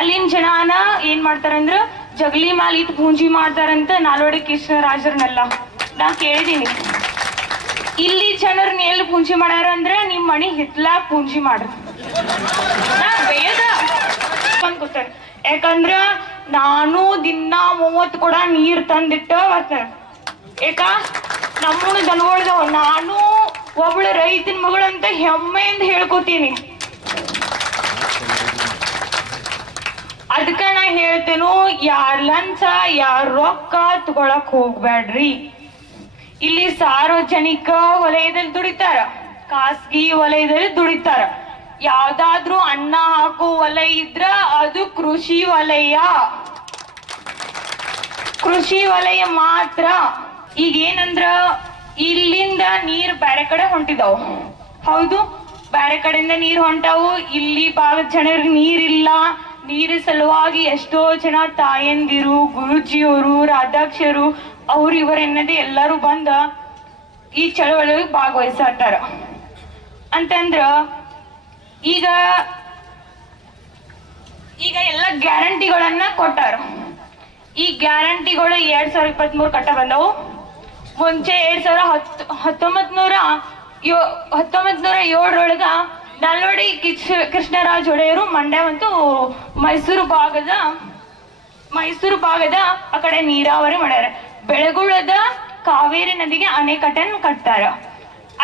ಅಲ್ಲಿನ ಜನನ ಏನ್ ಮಾಡ್ತಾರಂದ್ರ ಜಗಲಿ ಮ್ಯಾಲ ಇಟ್ಟು ಪೂಂಜಿ ಮಾಡ್ತಾರಂತ ನಾಲ್ವಡಿ ಕೃಷ್ಣರಾಜರನ್ನೆಲ್ಲ ನಾ ಕೇಳಿದೀನಿ. ಇಲ್ಲಿ ಜನರನ್ನ ಎಲ್ಲಿ ಪೂಂಜಿ ಮಾಡ್ಯಾರ ಅಂದ್ರ ನಿಮ್ ಮನಿ ಹಿತ್ಲಾಕ್ ಪೂಂಜಿ ಮಾಡ್ರ. ನಾ ಬೇಗ ಗೊತ್ತೇನೆ, ಯಾಕಂದ್ರ ನಾನು ದಿನ 30 ಕೊಡ ನೀರ್ ತಂದಿಟ್ಟ ಬರ್ತೇನೆ. ಯಾಕ ನಮ್ಮೂನ ದನಗೊಳ್ದವ, ನಾನು ಒಬ್ಳು ರೈತನ ಮಗಳಂತ ಹೆಮ್ಮೆಯಿಂದ ಹೇಳ್ಕೊತೀನಿ. ಅದಕ್ಕ ನಾ ಹೇಳ್ತೇನು, ಯಾರ್ ಲಂಚ ಯಾರ್ ರೊಕ್ಕ ತಗೊಳಕ್ ಹೋಗ್ಬ್ಯಾಡ್ರಿ. ಇಲ್ಲಿ ಸಾರ್ವಜನಿಕ ವಲಯದಲ್ಲಿ ದುಡಿತಾರ, ಖಾಸಗಿ ವಲಯದಲ್ಲಿ ದುಡಿತಾರ. ಯಾವ್ದಾದ್ರೂ ಅನ್ನ ಹಾಕೋ ವಲಯ ಇದ್ರ ಅದು ಕೃಷಿ ವಲಯ. ಕೃಷಿ ವಲಯ ಮಾತ್ರ. ಈಗ ಏನಂದ್ರ ಇಲ್ಲಿಂದ ನೀರ್ ಬ್ಯಾರೆ ಕಡೆ ಹೊಂಟಿದಾವ್, ಹೌದು, ಬ್ಯಾರೆ ಕಡೆಯಿಂದ ನೀರ್ ಹೊಂಟಾವು. ಇಲ್ಲಿ ಭಾಗದ ಜನರಿಗೆ ನೀರಿಲ್ಲ. ನೀರ ಸಲುವಾಗಿ ಎಷ್ಟೋ ಜನ ತಾಯಂದಿರು, ಗುರುಜಿಯವರು, ರಾಧಾಕ್ಷರು, ಅವ್ರು ಇವರೆನ್ನದೇ ಎಲ್ಲರೂ ಬಂದ ಈ ಚಳವಳಿಗೆ ಭಾಗವಹಿಸತ್ತಾರ. ಅಂತಂದ್ರ ಈಗ ಎಲ್ಲ ಗ್ಯಾರಂಟಿಗಳನ್ನ ಕೊಟ್ಟಾರ. ಈ ಗ್ಯಾರಂಟಿಗಳು 2023 ಕಟ್ಟ ಬಂದವು. ಮುಂಚೆ 1907 ನಾಲ್ವಡಿ ಕೃಷ್ಣರಾಜ ಒಡೆಯರು ಮಂಡ್ಯ ಮತ್ತು ಮೈಸೂರು ಭಾಗದ ಆ ಕಡೆ ನೀರಾವರಿ ಮಾಡ್ಯಾರ. ಬೆಳಗುಳದ ಕಾವೇರಿ ನದಿಗೆ ಅಣೆಕಟ್ಟನ್ನು ಕಟ್ತಾರ.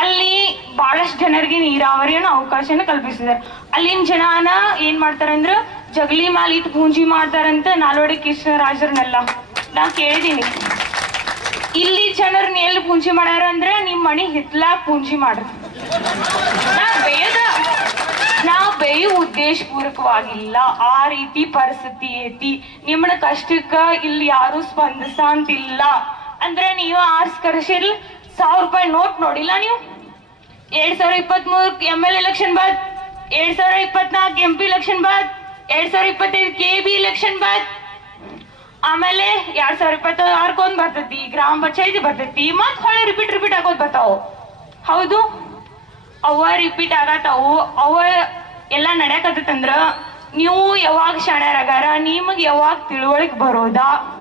ಅಲ್ಲಿ ಬಹಳಷ್ಟು ಜನರಿಗೆ ನೀರಾವರಿಯನ್ನು ಅವಕಾಶನ ಕಲ್ಪಿಸಿದಾರೆ. ಅಲ್ಲಿನ ಜನನ ಏನ್ ಮಾಡ್ತಾರಂದ್ರ ಜಗಲಿ ಮ್ಯಾಲ ಇಟ್ಟು ಪೂಂಜಿ ಮಾಡ್ತಾರಂತ ನಾಲ್ವಡಿ ಕೃಷ್ಣರಾಜರನ್ನೆಲ್ಲ ನಾ ಕೇಳಿದೀನಿ. ಇಲ್ಲಿ ಜನರನ್ನ ಎಲ್ಲಿ ಪೂಂಜಿ ಮಾಡ್ಯಾರ ಅಂದ್ರ ನಿಮ್ ಮನಿ ಹಿತ್ಲಾಕ್ ಪೂಂಜಿ ಮಾಡ್ರ. ನಾವು ಬೇಯು ಉದ್ದೇಶಪೂರ್ವಕವಾಗಿಲ್ಲ, ಆ ರೀತಿ ಪರಿಸ್ಥಿತಿ ಐತಿ. ನಿಮ್ಮನ ಕಷ್ಟಕ್ಕ ಇಲ್ಲಿ ಯಾರು ಸ್ಪಂದಿಸಂತಿಲ್ಲ ಅಂದ್ರೆ ನೀವು ಆರ್ಸ್ಕರ್ಸಿಲ್ 1000 ರೂಪಾಯಿ ನೋಟ್ ನೋಡಿಲ್ಲ ನೀವು? 2023 ML ಎಲೆಕ್ಷನ್ ಬಾದ್, 2024 MP ಎಲೆಕ್ಷನ್ ಬಾದ್, 2025 KB ಎಲೆಕ್ಷನ್ ಬಾದ್, ಆಮೇಲೆ 2026 ಒಂದ್ ಬರ್ತೈತಿ, ಗ್ರಾಮ ಪಂಚಾಯತಿ ಬರ್ತೈತಿ, ಮತ್ ಹೊಳೆ ರಿಪೀಟ್ ಆಗೋದ್ ಬರ್ತಾವ. ಹೌದು, ಅವ ರಿಪೀಟ್ ಆಗತ್ತಾವು. ಅವ ಎಲ್ಲ ನಡೆಯಕತ್ತಂದ್ರ ನೀವು ಯಾವಾಗ ಶಾಣ್ಯಾರಾಗಾರ, ನಿಮಗ್ ಯಾವಾಗ ತಿಳುವಳಿಕೆ ಬರೋದಾ?